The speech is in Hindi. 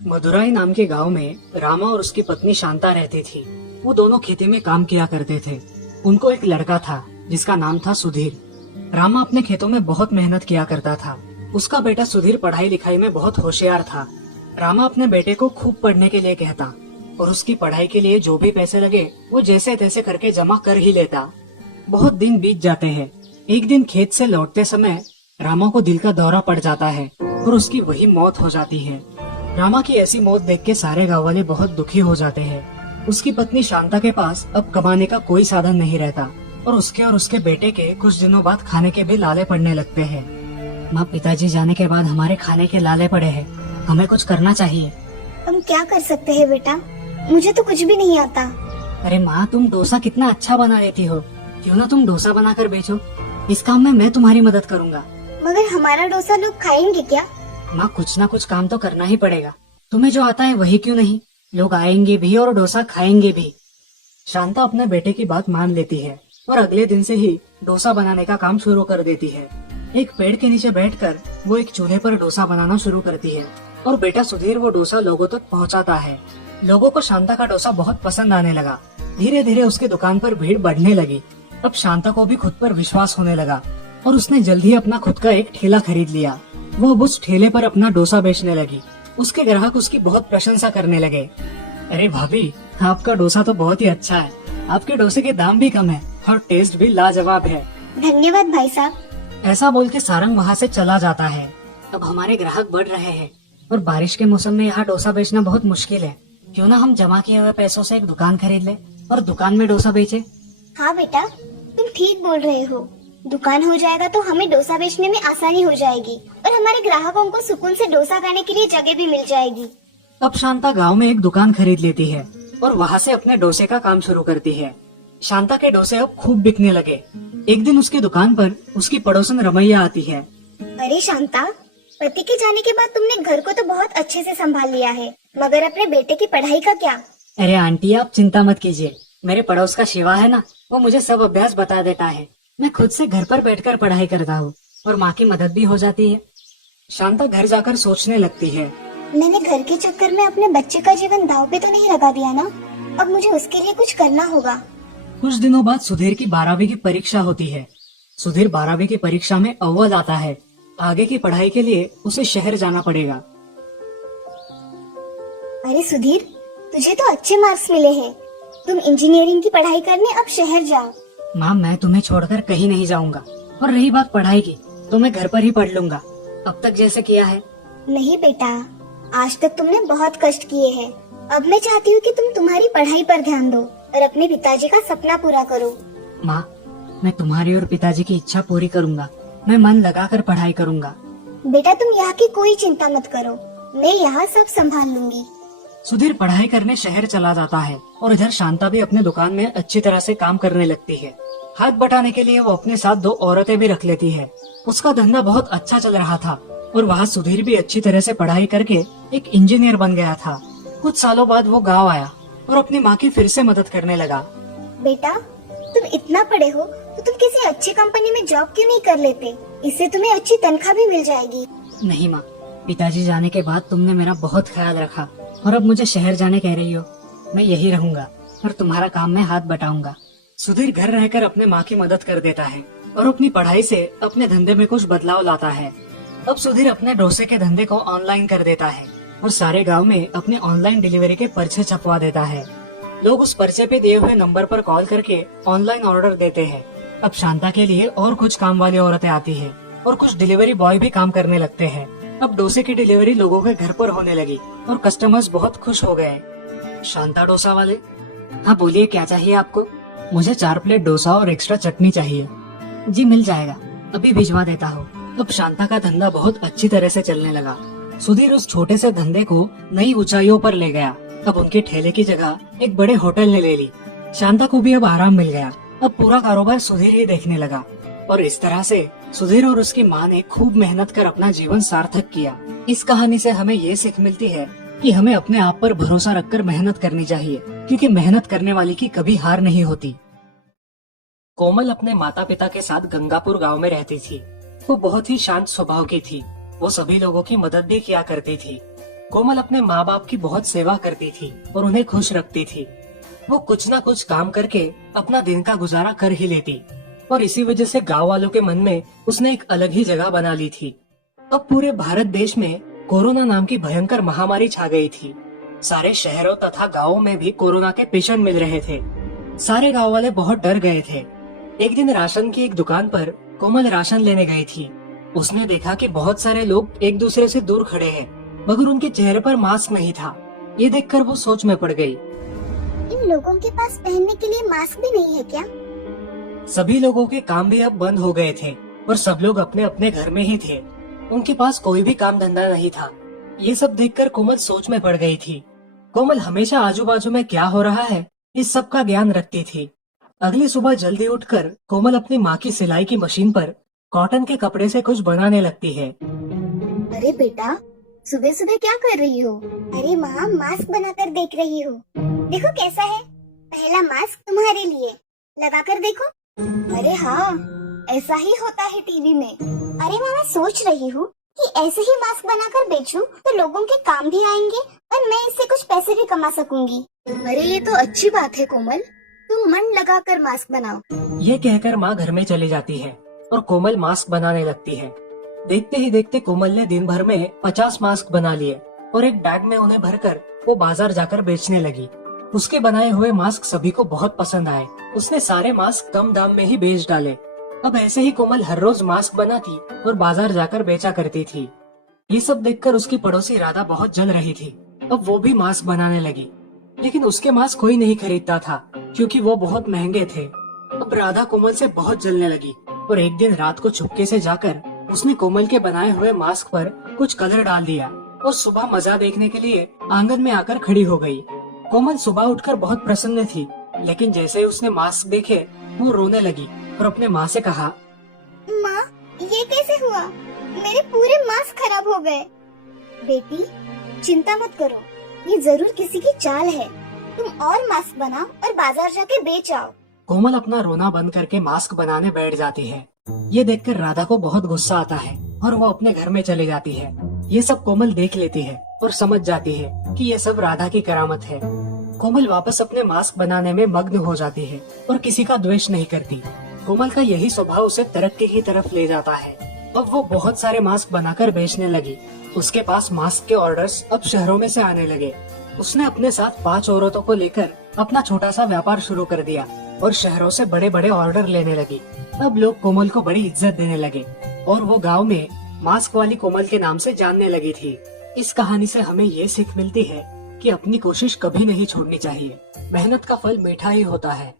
मदुराई नाम के गांव में रामा और उसकी पत्नी शांता रहती थी। वो दोनों खेती में काम किया करते थे। उनको एक लड़का था जिसका नाम था सुधीर। रामा अपने खेतों में बहुत मेहनत किया करता था। उसका बेटा सुधीर पढ़ाई लिखाई में बहुत होशियार था। रामा अपने बेटे को खूब पढ़ने के लिए कहता और उसकी पढ़ाई के लिए जो भी पैसे लगे वो जैसे तैसे करके जमा कर ही लेता। बहुत दिन बीत जाते हैं। एक दिन खेत से लौटते समय रामा को दिल का दौरा पड़ जाता है और उसकी वही मौत हो जाती है। रामा की ऐसी मौत देख के सारे गाँव वाले बहुत दुखी हो जाते हैं। उसकी पत्नी शांता के पास अब कमाने का कोई साधन नहीं रहता और उसके बेटे के कुछ दिनों बाद खाने के भी लाले पड़ने लगते हैं। माँ, पिताजी जाने के बाद हमारे खाने के लाले पड़े हैं। हमें कुछ करना चाहिए। हम क्या कर सकते हैं बेटा, मुझे तो कुछ भी नहीं आता। अरे माँ, तुम डोसा कितना अच्छा बना लेती हो, क्यों ना तुम डोसा बनाकर बेचो। इस काम में मैं तुम्हारी मदद करूँगा। मगर हमारा डोसा लोग खाएंगे क्या? माँ, कुछ ना कुछ काम तो करना ही पड़ेगा। तुम्हें जो आता है वही क्यों नहीं, लोग आएंगे भी और डोसा खाएंगे भी। शांता अपने बेटे की बात मान लेती है और अगले दिन से ही डोसा बनाने का काम शुरू कर देती है। एक पेड़ के नीचे बैठकर वो एक चूल्हे पर डोसा बनाना शुरू करती है और बेटा सुधीर वो डोसा लोगों तक पहुंचाता है। लोगों को शांता का डोसा बहुत पसंद आने लगा। धीरे धीरे उसकी दुकान पर भीड़ बढ़ने लगी। अब शांता को भी खुद पर विश्वास होने लगा और उसने जल्द ही अपना खुद का एक ठेला खरीद लिया। वो अब उस ठेले पर अपना डोसा बेचने लगी। उसके ग्राहक उसकी बहुत प्रशंसा करने लगे। अरे भाभी, आपका डोसा तो बहुत ही अच्छा है। आपके डोसे के दाम भी कम है और टेस्ट भी लाजवाब है। धन्यवाद भाई साहब। ऐसा बोल के सारंग वहाँ से चला जाता है। अब हमारे ग्राहक बढ़ रहे हैं और बारिश के मौसम में यहाँ डोसा बेचना बहुत मुश्किल है। क्यों ना हम जमा किए हुए पैसों से एक दुकान खरीद ले और दुकान में डोसा बेचे। हाँ बेटा, तुम ठीक बोल रहे हो। दुकान हो जाएगा तो हमें डोसा बेचने में आसानी हो जाएगी और हमारे ग्राहकों को सुकून से डोसा खाने के लिए जगह भी मिल जाएगी। अब शांता गांव में एक दुकान खरीद लेती है और वहाँ से अपने डोसे का काम शुरू करती है। शांता के डोसे अब खूब बिकने लगे। एक दिन उसकी दुकान पर उसकी पड़ोसन रमैया आती है। अरे शांता, पति के जाने के बाद तुमने घर को तो बहुत अच्छे से संभाल लिया है, मगर अपने बेटे की पढ़ाई का क्या? अरे आंटी, आप चिंता मत कीजिए। मेरे पड़ोस का शिवा है ना, वो मुझे सब अभ्यास बता देता है। मैं खुद से घर पर बैठकर पढ़ाई करता हूँ और माँ की मदद भी हो जाती है। शांता घर जाकर सोचने लगती है, मैंने घर के चक्कर में अपने बच्चे का जीवन दांव पे तो नहीं लगा दिया ना? अब मुझे उसके लिए कुछ करना होगा। कुछ दिनों बाद सुधीर की 12वीं की परीक्षा होती है। सुधीर 12वीं की परीक्षा में अव्वल आता है। आगे की पढ़ाई के लिए उसे शहर जाना पड़ेगा। अरे सुधीर, तुझे तो अच्छे मार्क्स मिले हैं। तुम इंजीनियरिंग की पढ़ाई करने अब शहर जाओ। माँ, मैं तुम्हें छोड़कर कहीं नहीं जाऊंगा। और रही बात पढ़ाई की, तो मैं घर पर ही पढ़ लूंगा, अब तक जैसे किया है। नहीं बेटा, आज तक तुमने बहुत कष्ट किए हैं। अब मैं चाहती हूँ कि तुम तुम्हारी पढ़ाई पर ध्यान दो और अपने पिताजी का सपना पूरा करो। माँ, मैं तुम्हारी और पिताजी की इच्छा पूरी करूंगा। मैं मन लगाकर पढ़ाई करूंगा। बेटा, तुम यहाँ की कोई चिंता मत करो, मैं यहाँ सब संभाल लूंगी। सुधीर पढ़ाई करने शहर चला जाता है और इधर शांता भी अपने दुकान में अच्छी तरह से काम करने लगती है। हाथ बटाने के लिए वो अपने साथ 2 औरतें भी रख लेती है। उसका धंधा बहुत अच्छा चल रहा था और वहाँ सुधीर भी अच्छी तरह से पढ़ाई करके एक इंजीनियर बन गया था। कुछ सालों बाद वो गाँव आया और अपनी माँ की फिर से मदद करने लगा। बेटा, तुम इतना पढ़े हो तो तुम किसी अच्छी कंपनी में जॉब क्यों नहीं कर लेते? इससे तुम्हें अच्छी तनख्वाह भी मिल जाएगी। नहीं माँ, पिताजी जाने के बाद तुमने मेरा बहुत ख्याल रखा और अब मुझे शहर जाने कह रही हो। मैं यही रहूंगा और तुम्हारा काम में हाथ बटाऊंगा। सुधीर घर रहकर अपने माँ की मदद कर देता है और अपनी पढ़ाई से अपने धंधे में कुछ बदलाव लाता है। अब सुधीर अपने डोसे के धंधे को ऑनलाइन कर देता है और सारे गांव में अपने ऑनलाइन डिलीवरी के पर्चे छपवा देता है। लोग उस पर्चे पे दिए हुए नंबर पर कॉल करके ऑनलाइन ऑर्डर देते हैं। अब शांता के लिए और कुछ काम वाली औरतें आती है और कुछ डिलीवरी बॉय भी काम करने लगते हैं। अब डोसे की डिलीवरी लोगों के घर पर होने लगी और कस्टमर्स बहुत खुश हो गए। शांता डोसा वाले, हाँ बोलिए, क्या चाहिए आपको? मुझे 4 प्लेट डोसा और एक्स्ट्रा चटनी चाहिए। जी मिल जाएगा, अभी भिजवा देता हूँ। अब शांता का धंधा बहुत अच्छी तरह से चलने लगा। सुधीर उस छोटे से धंधे को नई ऊंचाइयों पर ले गया। अब उनके ठेले की जगह एक बड़े होटल ने ले ली। शांता को भी अब आराम मिल गया। अब पूरा कारोबार सुधीर ही देखने लगा और इस तरह से सुधीर और उसकी माँ ने खूब मेहनत कर अपना जीवन सार्थक किया। इस कहानी से हमें ये सीख मिलती है कि हमें अपने आप पर भरोसा रखकर मेहनत करनी चाहिए, क्योंकि मेहनत करने वाले की कभी हार नहीं होती। कोमल अपने माता पिता के साथ गंगापुर गांव में रहती थी। वो बहुत ही शांत स्वभाव की थी। वो सभी लोगों की मदद भी किया करती थी। कोमल अपने माँ बाप की बहुत सेवा करती थी और उन्हें खुश रखती थी। वो कुछ न कुछ काम करके अपना दिन का गुजारा कर ही लेती और इसी वजह से गांव वालों के मन में उसने एक अलग ही जगह बना ली थी। अब पूरे भारत देश में कोरोना नाम की भयंकर महामारी छा गई थी। सारे शहरों तथा गांवों में भी कोरोना के पेशेंट मिल रहे थे। सारे गांव वाले बहुत डर गए थे। एक दिन राशन की एक दुकान पर कोमल राशन लेने गई थी। उसने देखा कि बहुत सारे लोग एक दूसरे से दूर खड़े हैं, मगर उनके चेहरे पर मास्क नहीं था। ये देखकर वो सोच में पड़ गई। इन लोगों के पास पहनने के लिए मास्क भी नहीं है क्या? सभी लोगों के काम भी अब बंद हो गए थे और सब लोग अपने अपने घर में ही थे। उनके पास कोई भी काम धंधा नहीं था। ये सब देखकर कोमल सोच में पड़ गई थी। कोमल हमेशा आजू बाजू में क्या हो रहा है इस सब का ज्ञान रखती थी। अगली सुबह जल्दी उठकर कोमल अपनी माँ की सिलाई की मशीन पर कॉटन के कपड़े से कुछ बनाने लगती है। अरे बेटा, सुबह सुबह क्या कर रही हो? अरे माँ, मास्क बनाकर देख रही हो। देखो कैसा है। पहला मास्क तुम्हारे लिए, लगा कर देखो। अरे हाँ, ऐसा ही होता है टीवी में। अरे माँ, मैं सोच रही हूँ कि ऐसे ही मास्क बनाकर बेचूं तो लोगों के काम भी आएंगे और मैं इससे कुछ पैसे भी कमा सकूंगी। अरे ये तो अच्छी बात है कोमल, तुम मन लगाकर मास्क बनाओ। ये कहकर माँ घर में चली जाती है और कोमल मास्क बनाने लगती है। देखते ही देखते कोमल ने दिन भर में 50 मास्क बना लिए और एक बैग में उन्हें भरकर वो बाजार जाकर बेचने लगी। उसके बनाए हुए मास्क सभी को बहुत पसंद आए। उसने सारे मास्क कम दाम में ही बेच डाले। अब ऐसे ही कोमल हर रोज मास्क बनाती और बाजार जाकर बेचा करती थी। ये सब देखकर उसकी पड़ोसी राधा बहुत जल रही थी। अब वो भी मास्क बनाने लगी, लेकिन उसके मास्क कोई नहीं खरीदता था क्योंकि वो बहुत महंगे थे। अब राधा कोमल से बहुत जलने लगी और एक दिन रात को चुपके से जाकर उसने कोमल के बनाए हुए मास्क पर कुछ कलर डाल दिया और सुबह मजा देखने के लिए आंगन में आकर खड़ी हो गई। कोमल सुबह उठकर बहुत प्रसन्न थी, लेकिन जैसे ही उसने मास्क देखे वो रोने लगी और अपने माँ से कहा, माँ, ये कैसे हुआ? मेरे पूरे मास्क खराब हो गए। बेटी, चिंता मत करो, ये जरूर किसी की चाल है। तुम और मास्क बनाओ और बाजार जाके बेच आओ। कोमल अपना रोना बंद करके मास्क बनाने बैठ जाती है। ये देखकर राधा को बहुत गुस्सा आता है और वो अपने घर में चली जाती है। ये सब कोमल देख लेती है और समझ जाती है कि ये सब राधा की करामत है। कोमल वापस अपने मास्क बनाने में मग्न हो जाती है और किसी का द्वेष नहीं करती। कोमल का यही स्वभाव उसे तरक्की की तरफ ले जाता है। अब वो बहुत सारे मास्क बनाकर बेचने लगी। उसके पास मास्क के ऑर्डर्स अब शहरों में से आने लगे। उसने अपने साथ 5 औरतों को लेकर अपना छोटा सा व्यापार शुरू कर दिया और शहरों से बड़े बड़े ऑर्डर लेने लगी। अब लोग कोमल को बड़ी इज्जत देने लगे और वो गांव में मास्क वाली कोमल के नाम से जानने लगी थी। इस कहानी से हमें ये सीख मिलती है कि अपनी कोशिश कभी नहीं छोड़नी चाहिए। मेहनत का फल मीठा ही होता है।